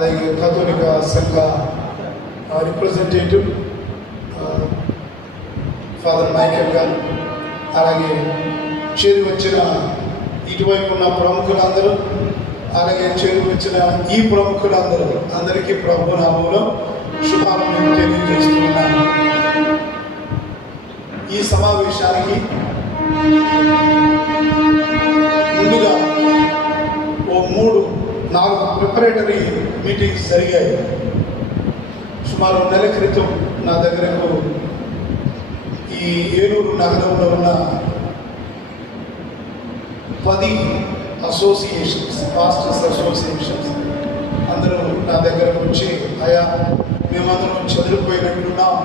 అలాగే కథోలిక సంఘ రిప్రజెంటేటివ్ ఫాదర్ మైకేల్ గారు అలాగే చేరి వచ్చిన ఇటువైపు ఉన్న ప్రముఖులందరూ అలాగే చేరి వచ్చిన ఈ ప్రముఖులందరూ అందరికీ ప్రభు నామంలో శుభాలను తెలియజేస్తున్నాను. ఈ సమావేశానికి ముందుగా ఓ మూడు నాలుగు ప్రిపరేటరీ మీటింగ్స్ జరిగాయి. సుమారు నెల క్రితం నా దగ్గరకు ఈ ఏలూరు నగరంలో ఉన్న పది అసోసియేషన్స్ మాస్టర్స్ అసోసియేషన్స్ అందరూ నా దగ్గరకు వచ్చి అయా మేమందరం చదివిపోయినట్టున్నాం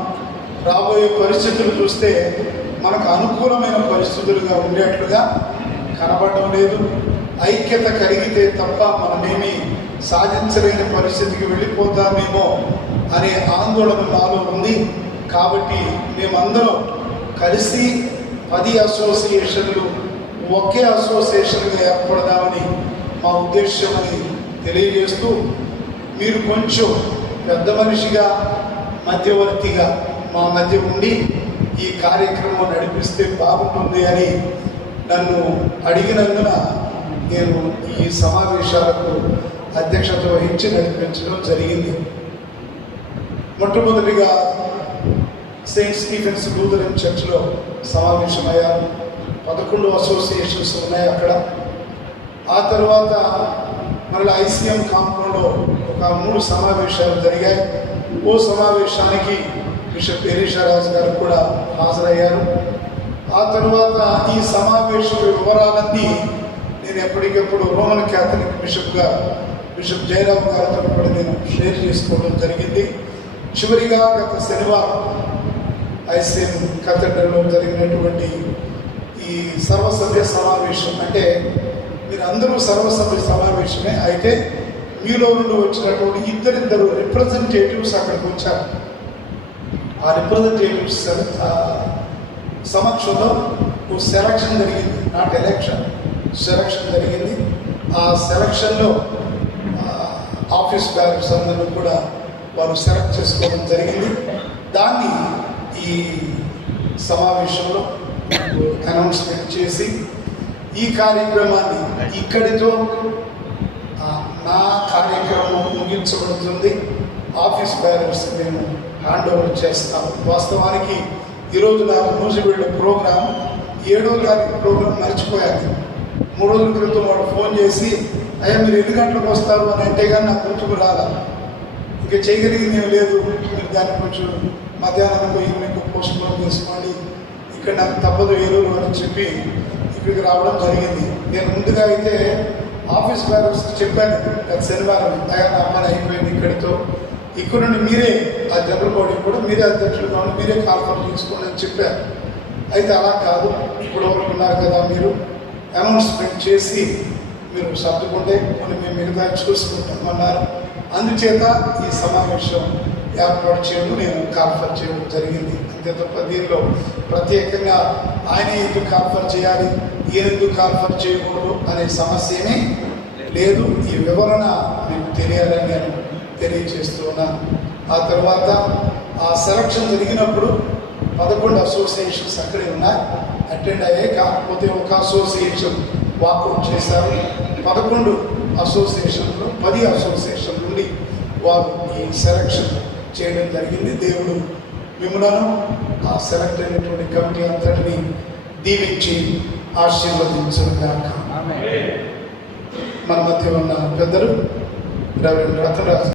రాబోయే పరిస్థితులు చూస్తే మనకు అనుకూలమైన పరిస్థితులుగా ఉండేట్లుగా కనబడడం లేదు. ఐక్యత కలిగితే తప్ప మనమేమి సాధించలేని పరిస్థితికి వెళ్ళిపోతామేమో అనే ఆందోళన మాలో ఉంది. కాబట్టి మేమందరం కలిసి పది అసోసియేషన్లు ఒకే అసోసియేషన్గా ఏర్పడదామని మా ఉద్దేశం అని తెలియజేస్తూ మీరు కొంచెం పెద్ద మనిషిగా మధ్యవర్తిగా మా మధ్య ఉండి ఈ కార్యక్రమం నడిపిస్తే బాగుంటుంది అని నన్ను అడిగినందున నేను ఈ సమావేశాలకు అధ్యక్షత వహించి నడిపించడం జరిగింది. మొట్టమొదటిగా సెయింట్ స్టీఫెన్స్ లూథరన్ చర్చ్లో సమావేశమయ్యారు. పదకొండు అసోసియేషన్స్ ఉన్నాయి అక్కడ. ఆ తర్వాత మళ్ళీ ఐసీఎం కాంపౌండ్లో ఒక మూడు సమావేశాలు జరిగాయి. ఓ సమావేశానికి బిషప్ ఎలీషారాజు గారు కూడా హాజరయ్యారు. ఆ తర్వాత ఈ సమావేశం వివరాలన్నీ నేను ఎప్పటికప్పుడు రోమన్ క్యాథలిక్ బిషప్గా బిషప్ జయరామ్ గారితో కూడా నేను షేర్ చేసుకోవడం జరిగింది. చివరిగా గత శనివారం ఐసీఎం కథలో జరిగినటువంటి ఈ సర్వసభ్య సమావేశం అంటే మీరు అందరూ సర్వసభ్య సమావేశమే అయితే మీలో నుండి వచ్చినటువంటి ఇద్దరిద్దరు రిప్రజెంటేటివ్స్ అక్కడికి వచ్చారు. ఆ రిప్రజెంటేటివ్స్ సమక్షంలో ఓ సెలక్షన్ జరిగింది. నాట్ ఎలక్షన్ సెలక్షన్ జరిగింది. ఆ సెలక్షన్లో ఆఫీస్ బ్యాలెన్స్ అందరూ కూడా వారు సెలెక్ట్ చేసుకోవడం జరిగింది. దాన్ని ఈ సమావేశంలో అనౌన్స్మెంట్ చేసి ఈ కార్యక్రమాన్ని ఇక్కడితో నా కార్యక్రమం ముగించబడుతుంది. ఆఫీస్ బ్యాలెన్స్ నేను హ్యాండ్ ఓవర్ చేస్తాను వాస్తవానికి ఈరోజు నాకు నూజివీళ్ళ ప్రోగ్రాం ఏడో తారీఖు ప్రోగ్రాం మర్చిపోయాను. మూడు రోజుల క్రితం వాడు ఫోన్ చేసి అయ్యా మీరు ఎన్ని గంటలకు వస్తారు? అని అంటే కానీ నాకు గుర్తుకు రాలా. ఇంకా చేయగలిగింది ఏం లేదు. మీరు దాన్ని కొంచెం మధ్యాహ్నం ఈవినింగ్ పోస్ట్ పోన్ చేసుకోండి. ఇక్కడ నాకు తప్పదు ఏలూరు అని చెప్పి ఇక్కడికి రావడం జరిగింది. నేను ముందుగా అయితే ఆఫీస్ బ్యాలెన్స్ చెప్పాను. గత శనివారం అయ్యా అమ్మాయి అయిపోయింది ఇక్కడితో. ఇక్కడ నుండి మీరే ఆ జనరల్ బాడీ కూడా మీరే అధ్యక్షులు కావాలి మీరే కాన్ఫర్మ్ తీసుకోండి అని చెప్పారు. అయితే అలా కాదు ఇప్పుడు వరకు ఉన్నారు కదా మీరు అనౌన్స్మెంట్ చేసి మీరు సర్దుకుంటే కొన్ని మేము మిగతా చూసుకుంటామన్నారు అందుచేత ఈ సమావేశం ఏర్పాటు చేయడం నేను కాన్ఫర్ చేయడం జరిగింది. అంతే తప్ప దీనిలో ప్రత్యేకంగా ఆయన ఎందుకు కాన్ఫర్ చేయాలి ఈయన ఎందుకు కాన్ఫర్ చేయకూడదు అనే సమస్యనే లేదు. ఈ వివరణ మీకు తెలియాలని తెలియజేస్తూ ఉన్నాను ఆ తర్వాత ఆ సెలక్షన్ జరిగినప్పుడు పదకొండు అసోసియేషన్స్ అక్కడే ఉన్నాయి. అటెండ్ అయ్యే కాకపోతే ఒక అసోసియేషన్ వాకౌట్ చేశారు. పదకొండు అసోసియేషన్లో పది అసోసియేషన్ నుండి వారు ఈ సెలక్షన్ చేయడం జరిగింది. దేవుడు మిమ్మలను ఆ సెలెక్ట్ అయినటువంటి కమిటీ అంతటిని దీవించి ఆశీర్వదించుగాక మన మధ్య ఉన్న పెద్దలు రెవరెండ్ రతనరాజు